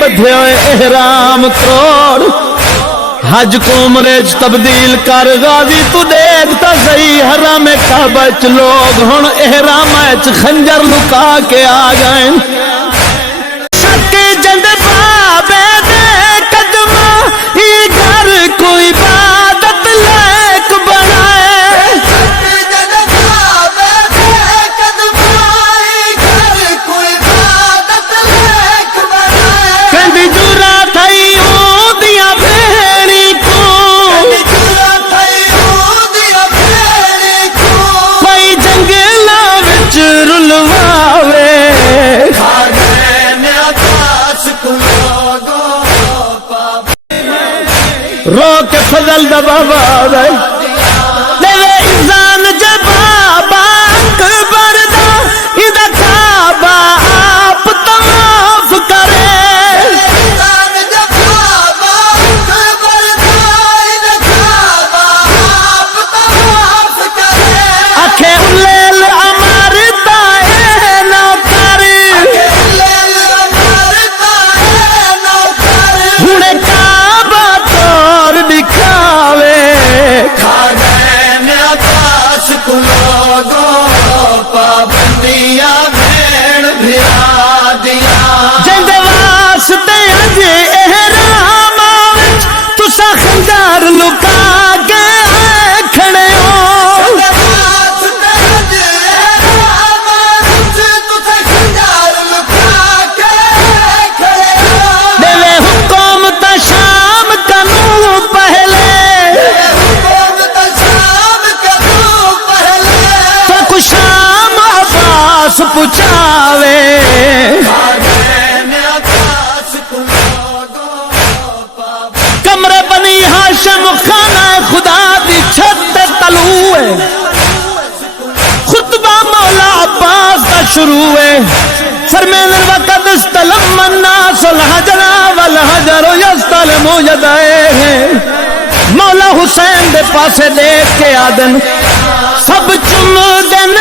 بدھے ہوئے احرام توڑ حج کو عمرے چ تبدیل کر غازی تو دیکھتا صحیح حرام کعبہ چ لوگ ہن احرام چ خنجر لکا کے آ گئے شک جند بابے دے قدمہ ہی گھر کوئی عبادت لائق بنائے کندی جورا تھئی اودیاں بھیڑی کو کوئی جنگلاں وچ رلواوے رو کے فضل دا بابا دے لے انسان جے بابا اکبر دا ادا کعبہ آپ طواف کرے آکھے لیل امارتا اے نوکر ہنے کعبہ توڑ دکھاوے جند واسطے اج احرام وچ تساں خنجر لکا کے کھڑے ہو دیوے حکم تا شام کنوں پہلے تو کو شام عباس پچاوے کمرے بنی ہاشم خانہ خدا دی چھت تلو ہے خطبہ مولا عباس کا شروع ہے فرمین الوقت استلم الناس الحجر والحجر یستلم یدائے مولا حسین دے پاسے دیکھ کے آدن سب چم دن